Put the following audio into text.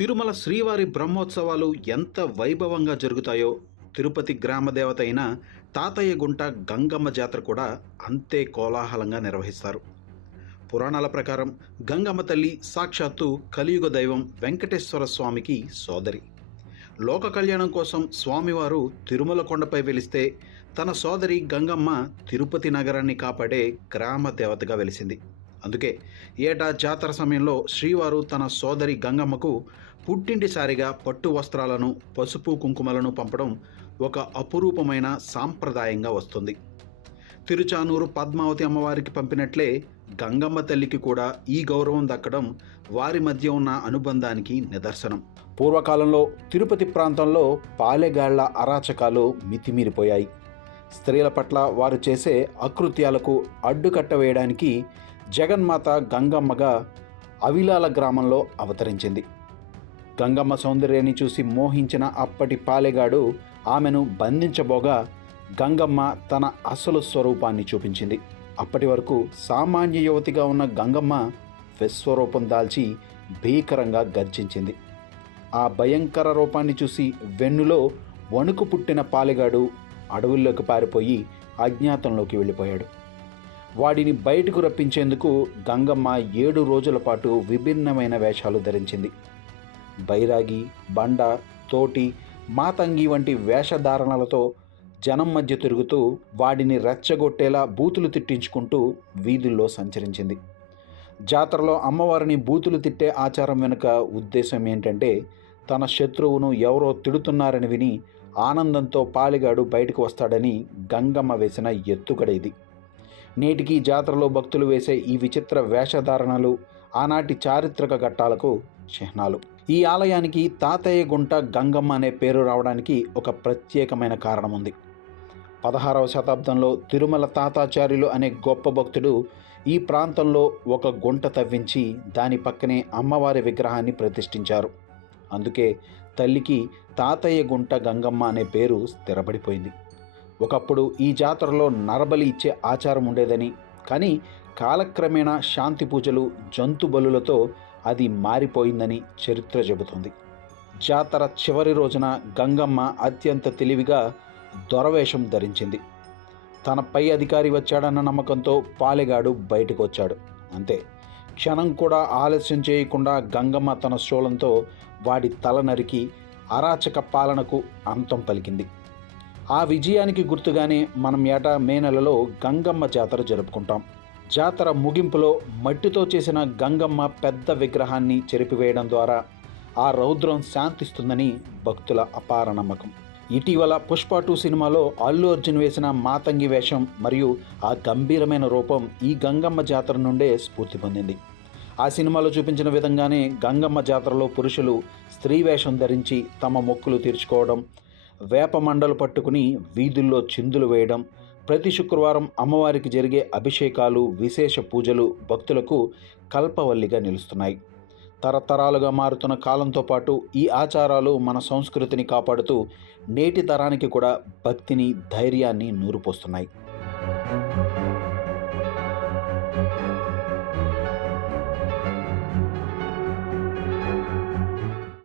తిరుమల శ్రీవారి బ్రహ్మోత్సవాలు ఎంత వైభవంగా జరుగుతాయో తిరుపతి గ్రామదేవత అయిన తాతయ్య గుంట గంగమ్మ జాతర కూడా అంతే కోలాహలంగా నిర్వహిస్తారు. పురాణాల ప్రకారం గంగమ్మ తల్లి సాక్షాత్తు కలియుగ దైవం వెంకటేశ్వర స్వామికి సోదరి. లోక కళ్యాణం కోసం స్వామివారు తిరుమల కొండపై వెలిస్తే తన సోదరి గంగమ్మ తిరుపతి నగరాన్ని కాపాడే గ్రామ దేవతగా వెలిసింది. అందుకే ఏటా జాతర సమయంలో శ్రీవారు తన సోదరి గంగమ్మకు పుట్టింటిసారిగా పట్టు వస్త్రాలను, పసుపు కుంకుమలను పంపడం ఒక అపురూపమైన సాంప్రదాయంగా వస్తుంది. తిరుచానూరు పద్మావతి అమ్మవారికి పంపినట్లే గంగమ్మ తల్లికి కూడా ఈ గౌరవం దక్కడం వారి మధ్య ఉన్న అనుబంధానికి నిదర్శనం. పూర్వకాలంలో తిరుపతి ప్రాంతంలో పాలెగాళ్ల అరాచకాలు మితిమీరిపోయాయి. స్త్రీల పట్ల వారు చేసే అకృత్యాలకు అడ్డుకట్ట వేయడానికి జగన్మాత గంగమ్మగా అవిలాల గ్రామంలో అవతరించింది. గంగమ్మ సౌందర్యాన్ని చూసి మోహించిన అప్పటి పాలెగాడు ఆమెను బంధించబోగా గంగమ్మ తన అసలు స్వరూపాన్ని చూపించింది. అప్పటి వరకు సామాన్య యువతిగా ఉన్న గంగమ్మ విశ్వరూపం దాల్చి భీకరంగా గర్జించింది. ఆ భయంకర రూపాన్ని చూసి వెన్నులో వణుకు పుట్టిన పాలెగాడు అడవుల్లోకి పారిపోయి అజ్ఞాతంలోకి వెళ్ళిపోయాడు. వాడిని బయటకు రప్పించేందుకు గంగమ్మ 7 రోజుల పాటు విభిన్నమైన వేషాలు ధరించింది. బైరాగి, బండ, తోటి, మాతంగి వంటి వేషధారణలతో జనం మధ్య తిరుగుతూ వాడిని రెచ్చగొట్టేలా బూతులు తిట్టించుకుంటూ వీధుల్లో సంచరించింది. జాతరలో అమ్మవారిని బూతులు తిట్టే ఆచారం వెనుక ఉద్దేశం ఏంటంటే, తన శత్రువును ఎవరో తిడుతున్నారని విని ఆనందంతో పాలెగాడు బయటకు వస్తాడని గంగమ్మ వేసిన ఎత్తుగడ ఇది. నేటికి జాతరలో భక్తులు వేసే ఈ విచిత్ర వేషధారణలు ఆనాటి చారిత్రక ఘట్టాలకు చిహ్నాలు. ఈ ఆలయానికి తాతయ్య గుంట గంగమ్మ అనే పేరు రావడానికి ఒక ప్రత్యేకమైన కారణం ఉంది. 16వ శతాబ్దంలో తిరుమల తాతాచార్యులు అనే గొప్ప భక్తుడు ఈ ప్రాంతంలో ఒక గుంట తవ్వించి దాని పక్కనే అమ్మవారి విగ్రహాన్ని ప్రతిష్ఠించారు. అందుకే తల్లికి తాతయ్య గుంట గంగమ్మ అనే పేరు స్థిరపడిపోయింది. ఒకప్పుడు ఈ జాతరలో నరబలి ఇచ్చే ఆచారం ఉండేదని, కానీ కాలక్రమేణా శాంతి పూజలు, జంతు బలులతో అది మారిపోయిందని చరిత్ర చెబుతుంది. జాతర చివరి రోజున గంగమ్మ అత్యంత తెలివిగా దొరవేషం ధరించింది. తన పై అధికారి వచ్చాడన్న నమ్మకంతో పాలెగాడు బయటకు వచ్చాడు. అంతే, క్షణం కూడా ఆలస్యం చేయకుండా గంగమ్మ తన శూలంతో వాడి తల నరికి అరాచక పాలనకు అంతం పలికింది. ఆ విజయానికి గుర్తుగానే మనం ఏటా మే నెలలో గంగమ్మ జాతర జరుపుకుంటాం. జాతర ముగింపులో మట్టితో చేసిన గంగమ్మ పెద్ద విగ్రహాన్ని చెరిపివేయడం ద్వారా ఆ రౌద్రం శాంతిస్తుందని భక్తుల అపార నమ్మకం. ఇటీవల పుష్ప 2 సినిమాలో అల్లు అర్జున్ వేసిన మాతంగి వేషం మరియు ఆ గంభీరమైన రూపం ఈ గంగమ్మ జాతర నుండే స్ఫూర్తి పొందింది. ఆ సినిమాలో చూపించిన విధంగానే గంగమ్మ జాతరలో పురుషులు స్త్రీ వేషం ధరించి తమ మొక్కులు తీర్చుకోవడం, వేప మండలు పట్టుకుని వీధుల్లో చిందులు వేయడం, ప్రతి శుక్రవారం అమ్మవారికి జరిగే అభిషేకాలు, విశేష పూజలు భక్తులకు కల్పవల్లిగా నిలుస్తున్నాయి. తరతరాలుగా మారుతున్న కాలంతో పాటు ఈ ఆచారాలు మన సంస్కృతిని కాపాడుతూ నేటి తరానికి కూడా భక్తిని, ధైర్యాన్ని నూరుపోస్తున్నాయి.